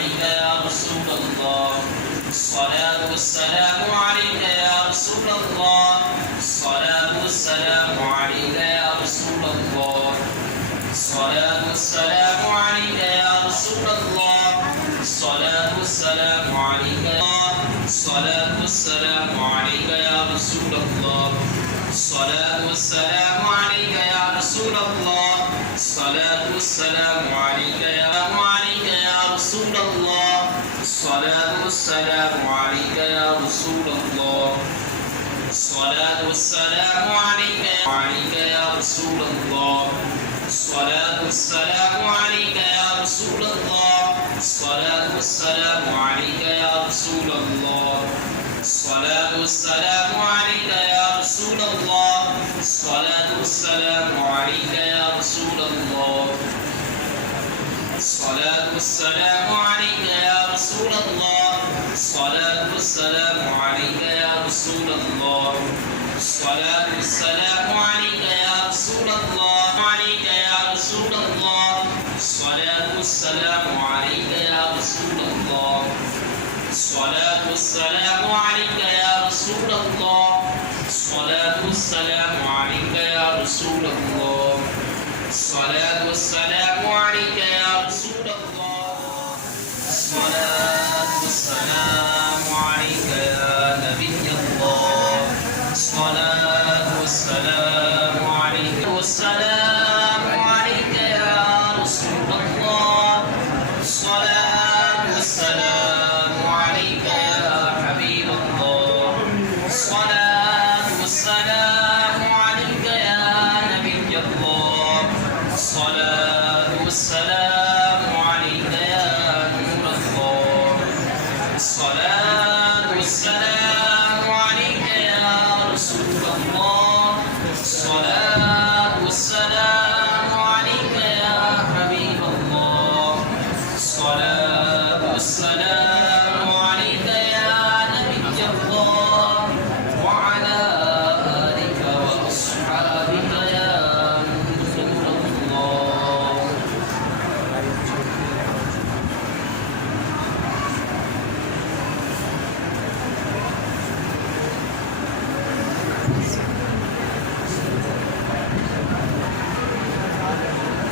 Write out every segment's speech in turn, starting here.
عليك يا رسول الله الصلاة والسلام عليك يا رسول الله الصلاة والسلام عليك يا رسول الله الصلاة والسلام عليك يا رسول الله الصلاة والسلام عليك الصلاة والسلام عليك يا رسول الله الصلاة والسلام عليك يا رسول الله الصلاة والسلام عليك يا رسول الله الصلاة والسلام عليك يا رسول الله الصلاة والسلام عليك يا رسول الله الصلاة والسلام عليك يا رسول الله الصلاة والسلام عليك يا رسول الله الصلاة والسلام عليك يا رسول الله الصلاة والسلام عليك يا رسول الله الصلاة والسلام عليك يا رسول الله الصلاة والسلام عليك يا رسول الله الصلاة والسلام عليك يا رسول الله عليك يا رسول الله الصلاة والسلام عليك يا رسول الله الصلاة والسلام عليك يا رسول الله الصلاة والسلام عليك يا رسول الله الصلاة والسلام عليك يا رسول الله الصلاة والسلام عليك يا نبي الله الصلاة والسلام عليك والسلام عليك يا رسول الله الصلاة والسلام عليك يا حبيب الله الصلاة والسلام عليك يا نبي الله الصلاة والسلام عليك يا نور الله الصلاة والسلام عليك يا رسول الله الصلاة والسلام عليك يا حبيب الله الصلاة والسلام عليك يا نبي الله وعلى آلك وأصحابك يا نور الله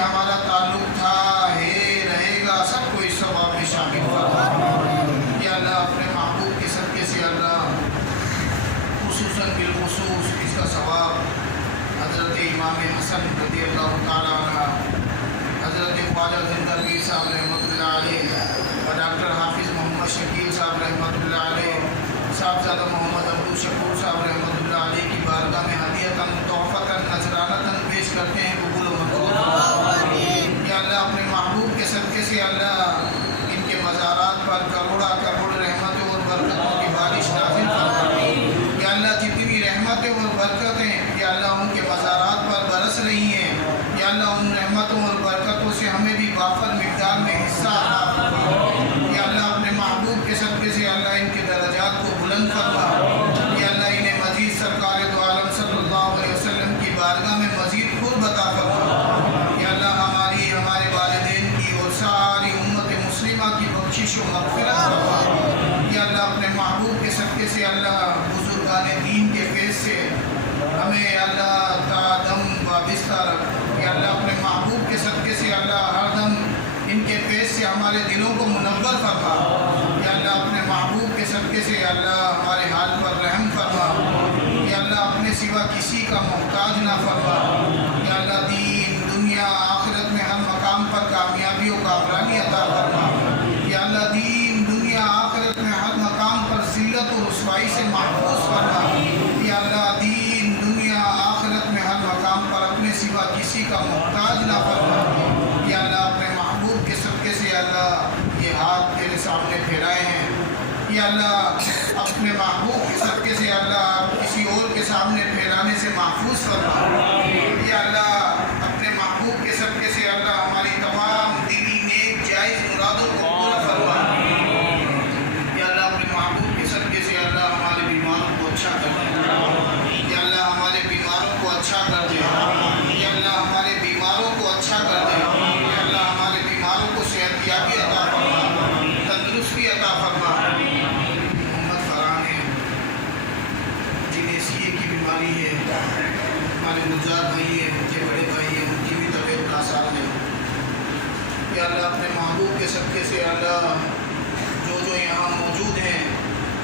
ہمارا تعلق تھا ہے رہے گا سب کو اس ثواب میں شامل فرما یا اللہ اپنے محبوب کے صدقے سے اللہ خصوصاً بالخصوص اس کا ثواب حضرت امام حسن رضی اللہ تعالیٰ عنہ حضرت خواجہ زندگی صاحب رحمۃ اللہ علیہ اور ڈاکٹر حافظ محمد شکیل صاحب رحمۃ اللہ علیہ صاحبزادہ محمد عبد الشکور صاحب رحمۃ اللہ علیہ کی بارگاہ میں ہدیۃً تحفۃً نذرانۃً پیش کرتے ہیں قبول و منظور یا اللہ اپنے محبوب کے صدقے سے اللہ ان کے مزارات پر کروڑا کروڑ رحمتوں اور برکتوں کی بارش نازل فرما یا اللہ جتنی بھی رحمتیں اور برکتیں یا اللہ ان کے مزارات پر برس رہی ہیں یا اللہ ان رحمتوں اور برکتوں سے ہمیں بھی وافر مقدار میں حصہ عطا فرما یا اللہ اپنے محبوب کے صدقے سے اللہ ان کے درجات کو بلند فرما یا اللہ انہیں مزید سرکار دو عالم صلی اللہ علیہ وسلم کی بارگاہ میں مزید قرب عطا فرما یا اللہ ہمارے والدین کی اور ساری امت مسلمہ کی بخشش و مغفرت فرما یا اللہ اپنے محبوب کے صدقے سے اللہ بزرگان دین کے فیض سے ہمیں اللہ تا دم وابستہ رکھ یا اللہ اپنے محبوب کے صدقے سے اللہ ہر دم ان کے فیض سے ہمارے دلوں کو منور فرما یا اللہ اپنے محبوب کے صدقے سے اللہ ہمارے حال پر رحم فرما یا اللہ اپنے سوا کسی کا محتاج نہ فرما یا اللہ دین دنیا آخرت میں ہر مقام پر کامیابی و کامرانی عطا فرما یا اللہ دین دنیا آخرت میں ہر مقام پر ذلت و رسوائی سے محفوظ فرما یا اللہ دین دنیا آخرت میں ہر مقام پر اپنے سوا کسی کا محتاج نہ فرما یا اللہ اپنے محبوب کے صدقے سے اللہ یہ ہاتھ تیرے سامنے پھیلائے ہیں یا اللہ اپنے محبوب کے صدقے سے اللہ کسی اور کے سامنے پھیلانے سے محفوظ فرما یا اللہ اپنے محبوب کے صدقے سے اللہ ہماری تمام دینی نیک جائز مرادوں کو پورا فرما یا اللہ اپنے محبوب کے صدقے سے اللہ ہمارے بیماروں کو اچھا کر دے یا اللہ ہمارے بیماروں کو اچھا کر دے یا اللہ ہمارے بیماروں کو اچھا کر دے یا اللہ ہمارے بیماروں کو صحت یابی عطا فرما تندرستی عطا فرما محمد فرحان ہے جنہیں سیے کی بیماری ہے ہمارے گلزار بھائی ہیں مجھے بڑے بھائی ہیں ان کی بھی طبیعت ناساز ہے یا اللہ اپنے محبوب کے صدقے سے اللہ جو یہاں موجود ہیں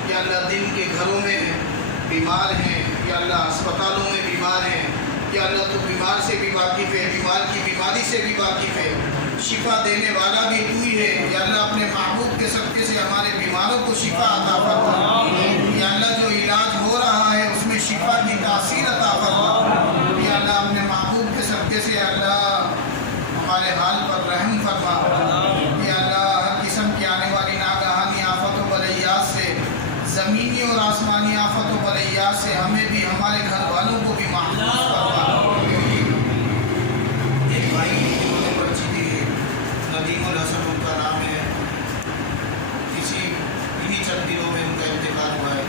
یا اللہ دن کے گھروں میں بیمار ہیں یا اللہ اسپتالوں میں بیمار ہیں یا اللہ تو بیمار سے بھی واقف ہے بیمار کی بیماری سے بھی واقف ہے شفا دینے والا بھی تو ہی ہے یا اللہ اپنے محبوب کے صدقے سے ہمارے بیماروں کو شفا عطا فرما یا اللہ جو علاج ہو رہا ہے اس میں شفا کی تاثیر عطا فرما یا اللہ اپنے محبوب کے صدقے سے اللہ ہمارے حال پر رحم فرما یا اللہ ہر قسم کی آنے والی ناگہانی آفت و بلیات سے زمینی اور آسمانی آفت و بلیات سے ہمیں بھی ہمارے گھر والوں کو بھی محفوظ فرما ایک بھائی بچی تھی ندیم الحسن ان کا نام ہے انہی چند دنوں میں ان کا انتقال ہوا ہے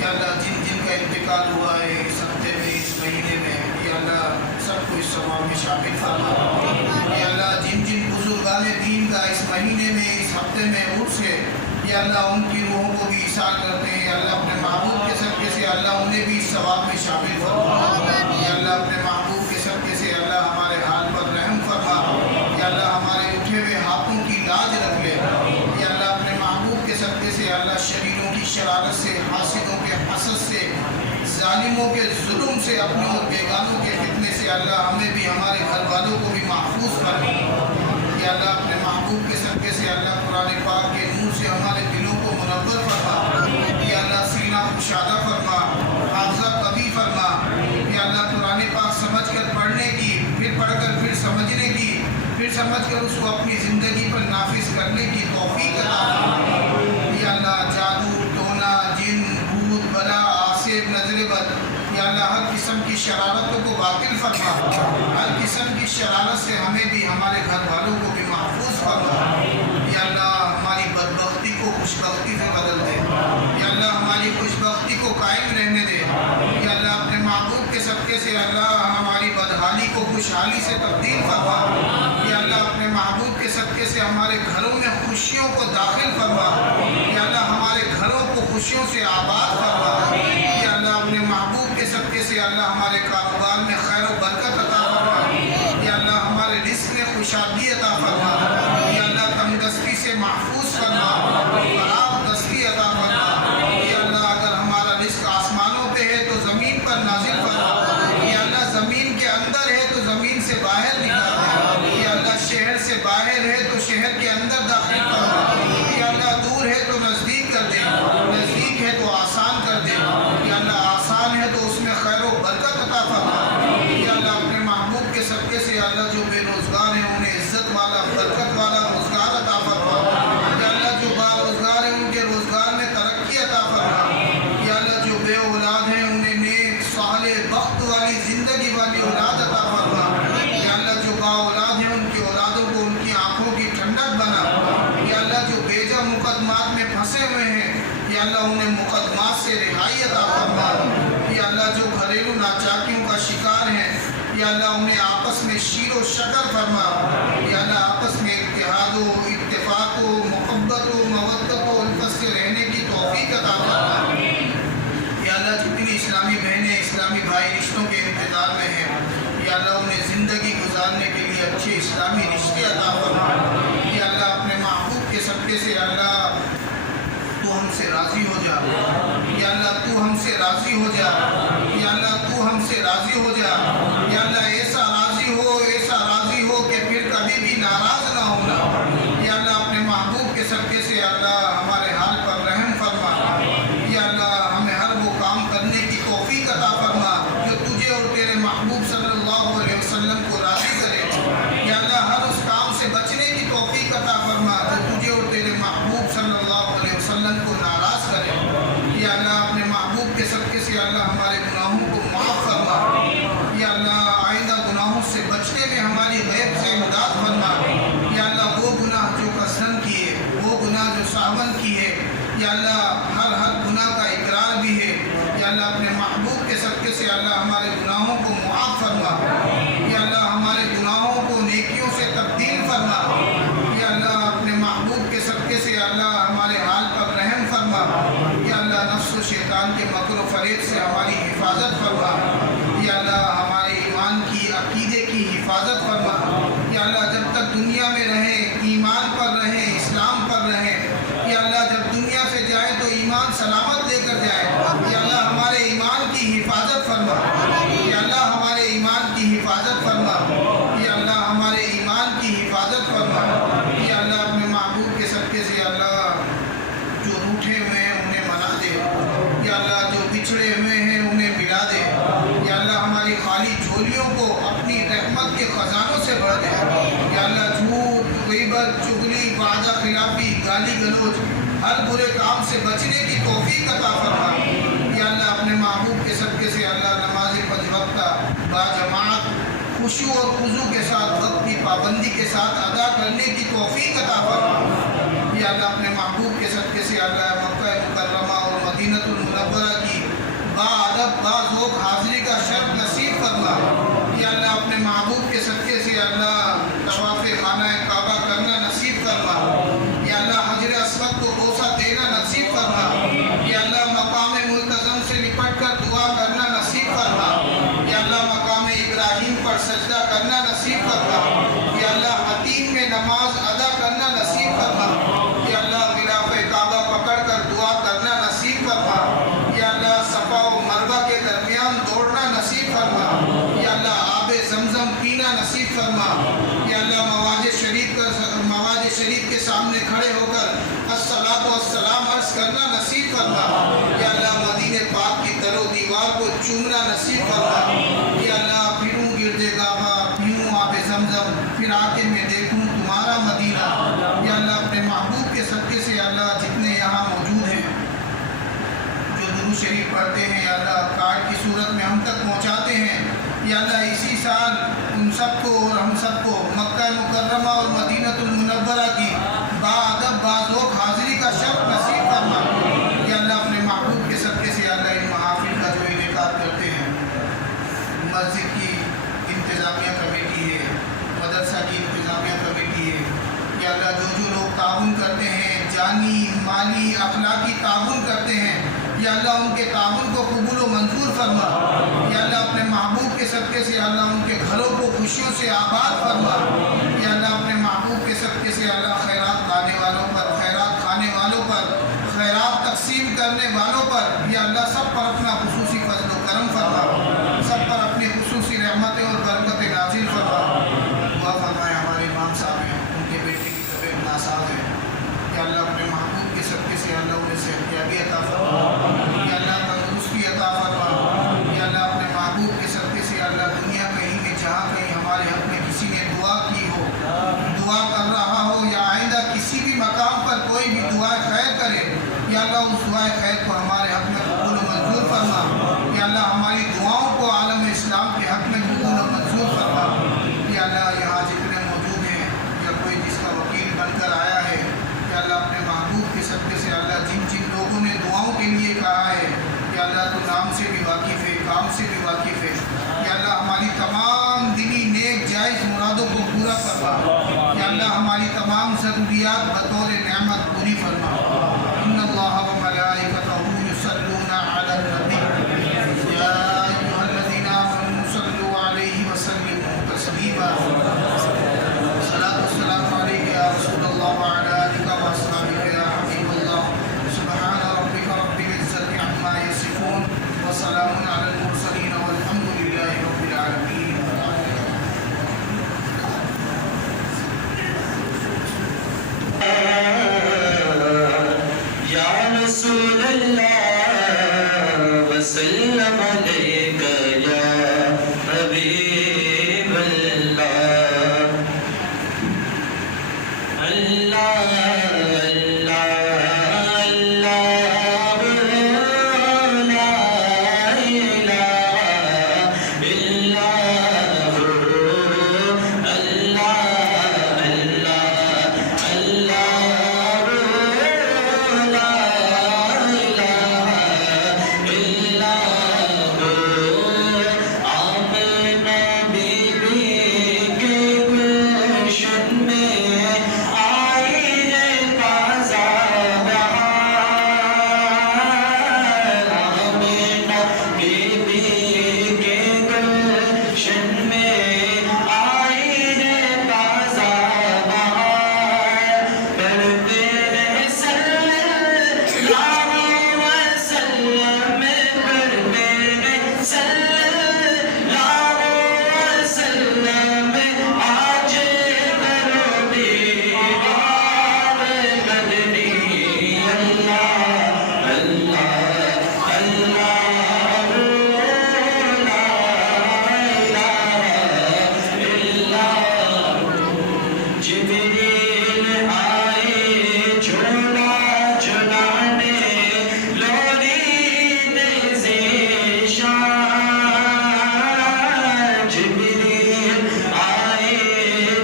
یا اللہ جن کا انتقال ہوا ہے اس ہفتے میں اس مہینے میں یا اللہ سب کو اس ثواب میں شامل فرما یا اللہ جن بزرگان دین کا اس مہینے میں اس ہفتے میں عرس ہے یا اللہ ان کی روحوں کو بھی ایثار کرتے ہیں یا اللہ اپنے محبوب کے صدقے سے اللہ انہیں بھی اس ثواب میں شامل فرما یا اللہ اپنے محبوب کے صدقے سے اللہ ہمارے حال پر رحم فرما یا اللہ ہمارے اٹھے ہوئے ہاتھوں کی لاج رکھ لے یا اللہ اپنے محبوب کے صدقے سے اللہ شریروں کی شرارت سے حاسدوں کے حسد سے ظالموں کے ظلم سے اپنوں اور بیگانوں کے فتنے سے اللہ ہمیں بھی ہمارے گھر والوں کو بھی محفوظ فرما یا اللہ اپنے محبوب کے صدقے سے اللہ قرآن پاک کے نور سے ہمارے دلوں کو منور فرما یا اللہ سینہ کشادہ فرما حافظہ قوی فرما یا اللہ قرآن پاک سمجھ کر پڑھنے کی پھر پڑھ کر پھر سمجھنے کی پھر سمجھ کر اس کو اپنی زندگی پر نافذ کرنے کی توفیق عطا فرما یا اللہ جادو ٹونا جن بھوت بلا آصف نظر بد یا اللہ ہر قسم کی شرارتوں کو باطل فرما ہر قسم کی شرارت سے ہمیں بھی ہمارے گھر والوں کو بھی محفوظ فرما یا اللہ ہماری بدبختی کو خوشبختی سے بدل دے یا اللہ ہماری خوشبختی کو قائم رہنے دے یا اللہ اپنے محبوب کے صدقے سے اللہ ہماری بدحالی کو خوشحالی سے تبدیل فرما یا اللہ اپنے محبوب کے صدقے سے ہمارے گھروں میں خوشیوں کو داخل فرما یا اللہ ہمارے گھروں کو خوشیوں سے آباد فرما یا اللہ اپنے محبوب کے صدقے سے اللہ ہمارے کاروبار میں خیر و برکت عطا فرما یا اللہ ہمارے رزق کشادگی عطا فرما، یا اللہ تنگدستی سے محفوظ فرما، خراب دستی عطا فرما، یا اللہ اگر ہمارا رزق آسمانوں پہ ہے تو زمین پر نازل فرما، یا اللہ زمین کے اندر ہے تو زمین سے باہر نکال دے، یا اللہ شہر سے باہر ہے تو شہر کے اندر داخل فرما، یا اللہ دور ہے تو نزدیک کر دے، نزدیک ہے تو آسان کر دے، یا اللہ آسان ہے تو اس میں خیر و برکت عطا فرما، یا اللہ اپنے محبوب کے صدقے سے یا اللہ جو بے روزگار ہیں انہیں عزت والا برکت والا روزگار عطا فرما، یا اللہ جو با روزگار ہیں ان کے روزگار میں ترقی عطا فرما، یا اللہ جو بے اولاد ہیں انہیں نیک صالح بخت والی زندگی والی اولاد عطا فرما، یا اللہ جو با اولاد ہیں ان کی اولادوں کو ان کی آنکھوں کی ٹھنڈک بنا، یا اللہ جو بیجا مقدمات میں پھنسے ہوئے ہیں یا اللہ انہیں مقدمات سے رہائی عطا فرما، یا اللہ جو گھریلو ناچاکیوں کا شکار ہیں یا اللہ انہیں آپس میں شیر و شکر فرما، یا اللہ آپس میں اتحاد و اتفاق و محبت و مودت و الفت سے رہنے کی توفیق عطا فرما، یا اللہ جتنی اسلامی بہنیں اسلامی بھائی رشتوں کے انتظار میں ہیں یا اللہ انہیں زندگی گزارنے کے لیے اچھے اسلامی رشتے عطا فرما، یا اللہ اپنے محبوب کے صدقے سے یا اللہ تو ہم سے راضی ہو جا، یا اللہ تو ہم سے راضی ہو جا، یا اللہ تو ہم سے راضی ہو جا، یا اللہ ایسا راضی ہو کہ پھر کبھی بھی ناراض نہ ہونا، یا اللہ اپنے محبوب کے صدقے سے یا اللہ ہمارے حال پر رحم فرما، یا اللہ ہمیں ہر وہ کام کرنے کی توفیق عطا فرما جو تجھے اور تیرے محبوب صلی اللہ علیہ وسلم کو راضی کرے، یا اللہ ہر اس کام سے بچنے کی توفیق عطا فرما جو تجھے اور تیرے محبوب صلی اللہ علیہ وسلم کو ناراض کرے، یا اللہ اپنے محبوب کے صدقے سے اللہ ہمارے گناہوں کو معاف فرما، یا اللہ آئندہ گناہوں سے بچنے میں ہماری غیب سے امداد فرما، یا اللہ وہ گناہ جو قصدن کیے وہ گناہ جو سہون کیے یا اللہ ہر گناہ کا اقرار بھی ہے، یا اللہ اپنے محبوب کے صدقے سے اللہ ہمارے گناہوں کو معاف فرما، یا اللہ ہمارے گناہوں کو نیکیوں سے تبدیل فرما، یا اللہ اپنے محبوب کے صدقے سے اللہ ہمارے حال پر رحم فرما، یا اللہ نفس و شیطان کے مکر و فریب سے ہماری حفاظت فرما، یا اللہ ہمارے ایمان کی عقیدے کی حفاظت فرما، یا اللہ جب تک دنیا میں رہیں ایمان پر رہیں اسلام پر رہیں، یا اللہ جب دنیا سے جائیں تو ایمان سلامت لے کر جائیں، یا اللہ ہمارے ایمان کی حفاظت فرما، یا اللہ ہمارے ایمان کی حفاظت فرما، یا اللہ ہمارے ایمان کی حفاظت فرما، یا اللہ اپنے محبوب کے صدقے سے اللہ جو روٹھے ہوئے ہیں انہیں منا دے، یا اللہ جو بچھڑے ہوئے ہیں انہیں ملا دے، یا اللہ ہماری خالی جھولیوں کو اپنی رحمت کے خزانوں سے بھر دے، یا اللہ جھوٹ غیبت چغلی وعدہ خلافی گالی گلوچ ہر برے کام سے بچنے کی توفیق عطا فرما، یا اللہ اپنے محبوب کے صدقے سے اللہ نماز پنج وقتہ با جماعت خشوع اور خضوع کے ساتھ وقت کی پابندی کے ساتھ ادا کرنے کی توفیق عطا فرما، یا اللہ اپنے محبوب کے صدقے سے اللہ مکہ مکرمہ اور مدینہ المنورہ کی با ادب با ذوق حاضری کا شرف نصیب فرما، یا اللہ اپنے محبوب کے صدقے سے اللہ طواف خانہ کعبہ کرنا نصیب فرما، یا اللہ حجر اسود کو بوسہ دینا نصیب فرما، یا اللہ مقام ملتزم سے لپٹ کر دعا کرنا نصیب فرما، یا اللہ مقام ابراہیم پر سجدہ کرنا نصیب فرما، یا اللہ حتیم میں نماز ادا کرنا نصیب فرما، یا اللہ غلاف کعبہ پکڑ کر دعا کرنا نصیب فرما، یا اللہ صفا و مروہ کے درمیان دوڑنا نصیب فرما، یا اللہ آب زمزم پینا نصیب فرما، یا اللہ مواد شریف کے سامنے کھڑے ہو کر الصلاۃ والسلام عرض کرنا نصیب فرما، یا اللہ مدینہ پاک کی در و دیوار کو چومنا نصیب فرما، یا اللہ پھروں گرد کعبہ پیوں آب زمزم پھر آ کے میں دیکھوں تمہارا مدینہ، یا اللہ اپنے محبوب کے صدقے سے اللہ جتنے یہاں موجود ہیں جو درود شریف پڑھتے ہیں یا اللہ کارڈ کی صورت میں ہم تک پہنچاتے ہیں، یا اللہ اسی سال ان سب کو اور ہم سب کو مکہ مکرمہ اور مدینہ المنورہ کی با ادب با ذوق حاضری کا شرف نصیب فرما، یا اللہ اپنے محبوب کے صدقے سے اللہ ان محافل کا جو انعقاد کرتے ہیں مسجد کی انتظامیہ کمیٹی ہے مدرسہ کی انتظامیہ کمیٹی ہے، یا اللہ جو لوگ تعاون کرتے ہیں جانی مالی اخلاقی تعاون کرتے ہیں یا یا اللہ ان کے تعاون کو قبول و منظور فرما، یا اللہ اپنے محبوب کے صدقے سے اللہ ان کے گھروں کو خوشیوں سے آباد فرما، یا اللہ اپنے محبوب کے صدقے سے اللہ خیرات لانے والوں پر، خیرات کھانے والوں پر، خیرات تقسیم کرنے والوں پر یا اللہ سب پر اپنا خصوصی فضل و کرم فرما، سب پر اپنی خصوصی رحمتیں اور برکتیں نازل فرما۔ دعا فرمائے ہمارے امام صاحب ہیں، ان کے بیٹے کی طبیعت ناساز ہے، یا اللہ اپنے محبوب کے صدقے سے اللہ انہیں صحتیابی عطا فرما، یا اللہ تندرستی عطا فرما، یا اللہ اپنے محبوب کے صدقے سے اللہ دنیا کہیں میں جہاں کہیں ہمارے حق میں کسی نے دعا کی ہو، دعا کر رہا ہو یا آئندہ کسی بھی مقام پر کوئی بھی دعائے خیر کرے، یا اللہ اس دعائے خیر کو ہمارے حق میں قبول و منظور فرما، یا اللہ ہماری دعاؤں کو عالم اسلام کے حق میں قبول و منظور فرما۔ یا اللہ یہاں جتنے موجود ہیں یا کوئی جس کا وکیل بن کر آیا ہے، یا اللہ اپنے محبوب کے صدقے سے اللہ جن جن لوگوں نے دعاؤں کے لیے کہا ہے، یا اللہ تو نام سے بھی واقف ہے، کام سے بھی واقف ہے، یا اللہ ہماری تمام دلی نیک جائز مرادوں کو پورا فرما، یا اللہ ہماری تمام ضروریات بطور نعمت پوری فرما۔ ان اللہ و ملائکتہ یصلون علی النبی یا ایھا الذین آمنوا صلوا علیہ وسلموا تسلیما۔ صلاۃ والسلام علیک یا رسول اللہ وعلی آلک واصحابک یا حبیب اللہ۔ سبحان ربک رب العزۃ عما یصفون وسلام علی المرسلین والحمد للہ رب العالمین۔ یا رسول اللہ وسلم علیک یا حبیب اللہ۔ اللہ اللہ اللہ لا الہ الا اللہ، اللہ اللہ اللہ لا الہ الا اللہ۔ آمنہ بی بی کے گلشن میں آئی ہے تازہ بہار، آمنہ بی بی کے گلشن میں آئی ہے تازہ بہار، پڑھتے ہیں صلی اللہ وسلم، پڑھتے ہیں صلی اللہ وسلم، آج کرو دیوار مدنی۔ اللہ اللہ اللہ لا الہ الا اللہ۔ جبریل آئے جھولا جھلانے، لوری ذیشان، جبریل آئے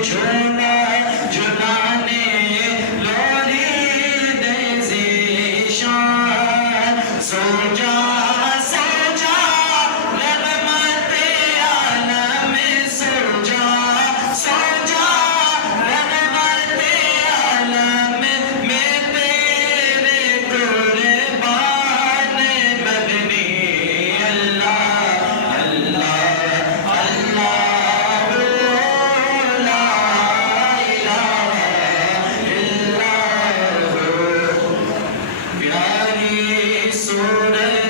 جھولا جھلانے، لوری ذیشان، سو جا رحمت عالم، سو جا رحمت عالم، میں تیرے قربان مدنی۔ اللہ اللہ اللہ لا الہ الا اللہ۔ پیاری سورت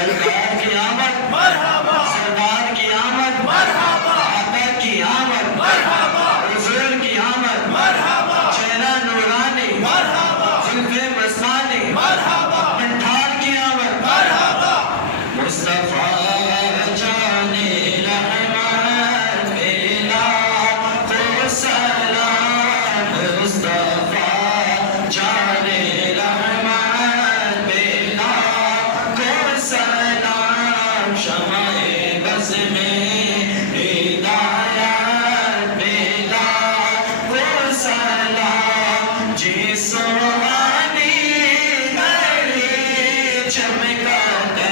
سرکار کی آمد مرحبا سردار کی آمد مرحبا آقا کی آمد مرحبا حضور کی آمد مرحبا چہرہ نورانی مرحبا زلف مستانی مرحبا پنٹھار کی آمد مرحبا مصطفیٰ جانے رحمت بلا تو سلام مصطفیٰ جانے رحمت بلا تو سلام شمع بز میں ہدایت بلا تو سلام جی سوانی گھڑی چمکاتے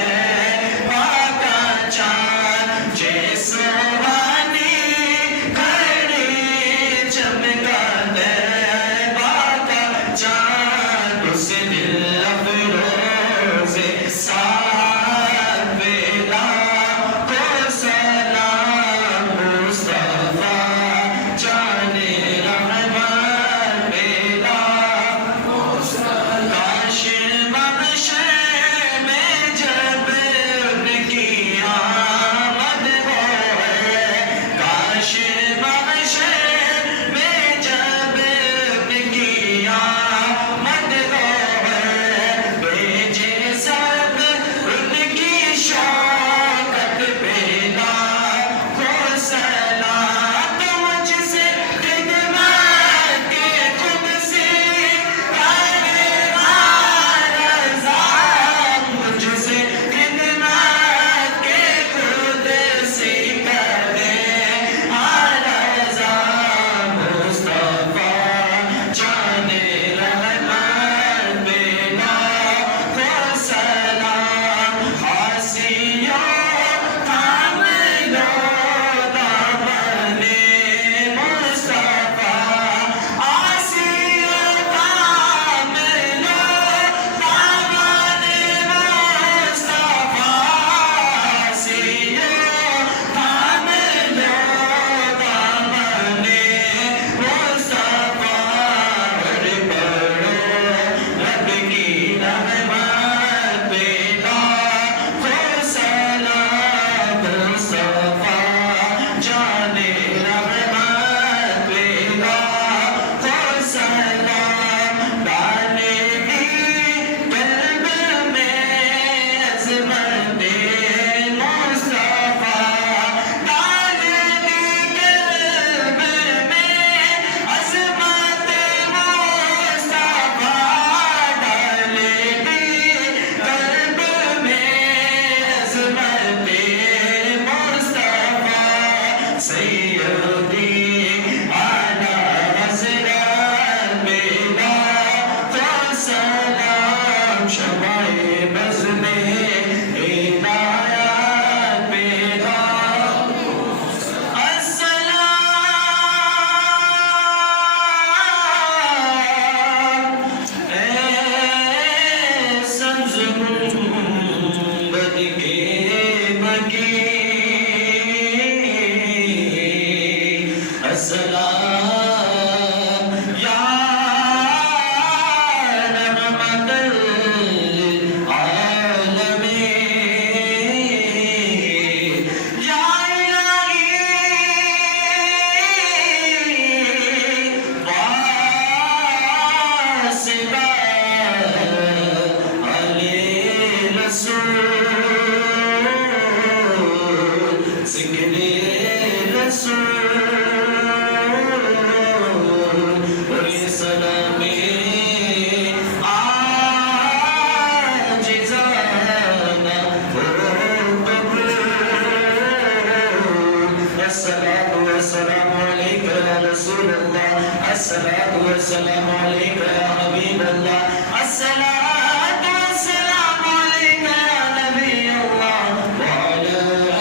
الصلاة والسلام عليك يا حبيب الله الصلاة والسلام عليك يا نبي الله وعلى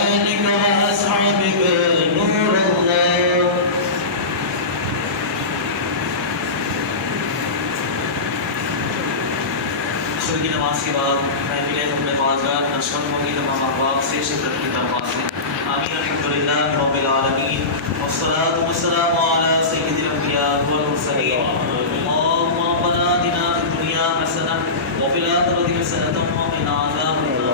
آلك وأصحابك نور الله عصر کی نماز کے بعد محفل اپنے بازار نشر ہوگی تمام احباب سے شدت کی درخواست ہے آمین الحمدللہ رب العالمین والصلاة والسلام على سید الانبیاء والمرسلین اللهم ربنا آتنا في الدنيا حسنة وفي الآخرة حسنة وقنا عذاب النار